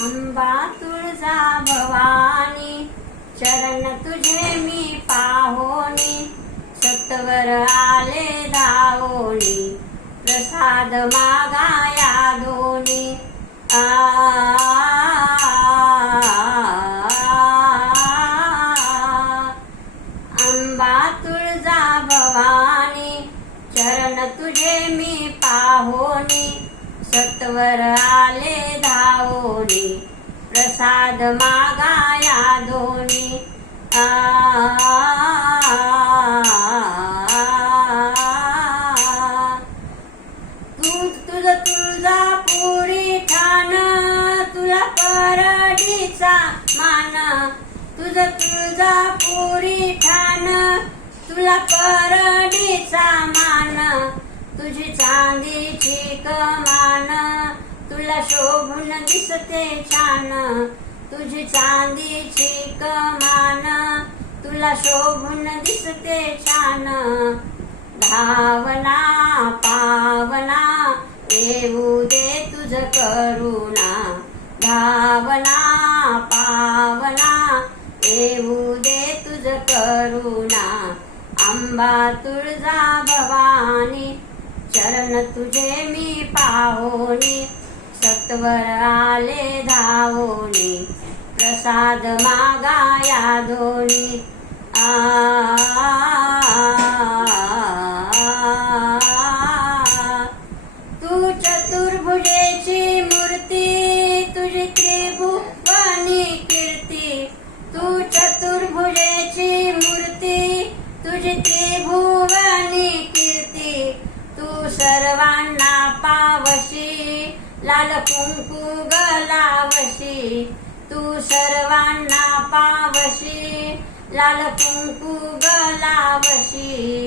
अंबा तुळजा भवानी चरण तुझे मी पाहोनी सत्वर आले धावोनी प्रसाद मागाया दोनी आ अंबा तुळजा भवानी चरण तुझे मी पाहोनी सत्वर आले धावोनी प्रसाद मागाया दोनी आ तू तुझ तुझा पुरी ठाण तुला परडीचा मान तुझ तुझा पुरी ठाण तुला परडीचा मान तुझी चांदीची कमान दिसते छान तुझी चांदीची कमान. तुला शोभून दिसते छान. धावना पावना येऊ दे तुझ करुणा. धावना पावना येऊ दे तुझ करुणा. आंबा तुळजा भवानी चरण तुझे मी पाहोनी. सत्वर आले धावोनी प्रसाद मागाया दोनी आ लाल कुंकू गलावशी तू सर्वांना पावशी. लाल कुंकू गलावशी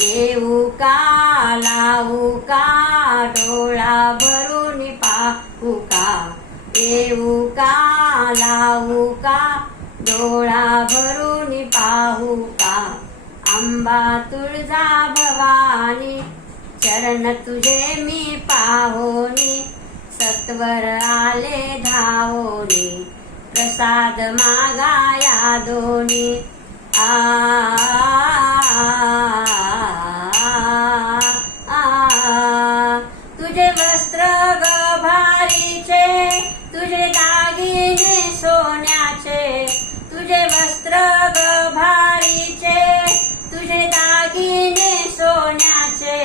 येऊ का लावू का डोळा भरून पाहू का? येऊ का लावू का डोळा भरून पाहू का? आंबा तुळजा भवानी चरण तुझे मी पाहोनी. सत्वर आले धावोनी प्रसाद मागाया दोनी आ तुझे वस्त्र गभारीचे तुझे दागिने सोन्याचे तुझे वस्त्र भारीचे तुझे दागिने सोन्याचे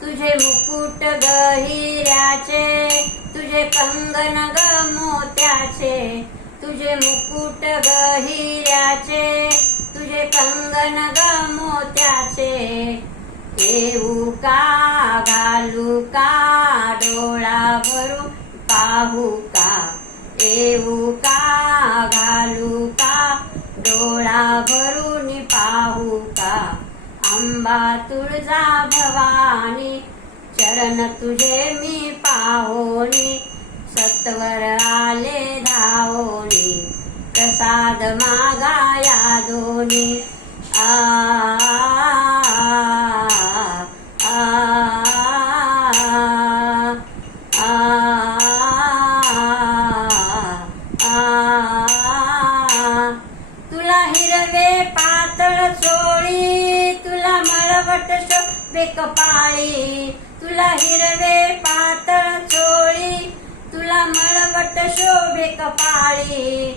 तुझे मुकुट गहिऱ्याचे तुझे कंगन ग मोत्याचे तुझे मुकुट गहिऱ्याचे तुझे कंगन ग मोत्याचे येऊ का घालू का डोळा भरून पाहू का? येऊ का घालू का डोळा भरून पाहू का? आंबा तुळजा भवानी चरण तुझे मी पाहोनी सत्वर आले धावोनी प्रसाद मागाया दोनी. आ आ, शोभे कपाळी तुला हिरवे पातळ चोळी तुला मळवट शोभे कपाळी.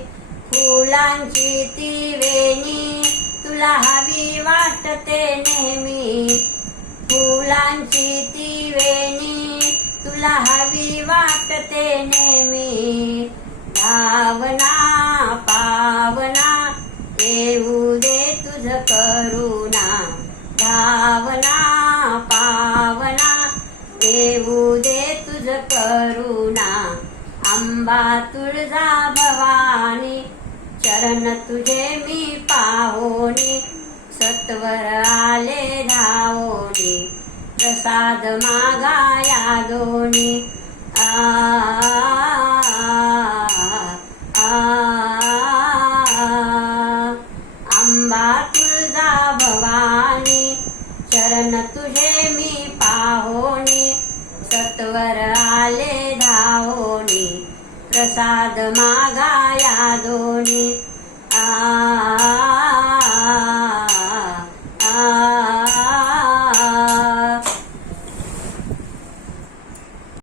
फुलांची ती वेणी तुला हवी वाटते नेहमी. फुलांची ती वेणी तुला हवी वाटते नेहमी. भावना करुणा अंबा तुळजा भवानी चरण तुझे मी पाहोनी सत्वर आले धावोनी प्रसाद मागाया दोनी आ आंबा तुळजा भवानी चरण तुझे मी पाहोनी. सत्वर आले धावोनी प्रसाद मागाया दोनी.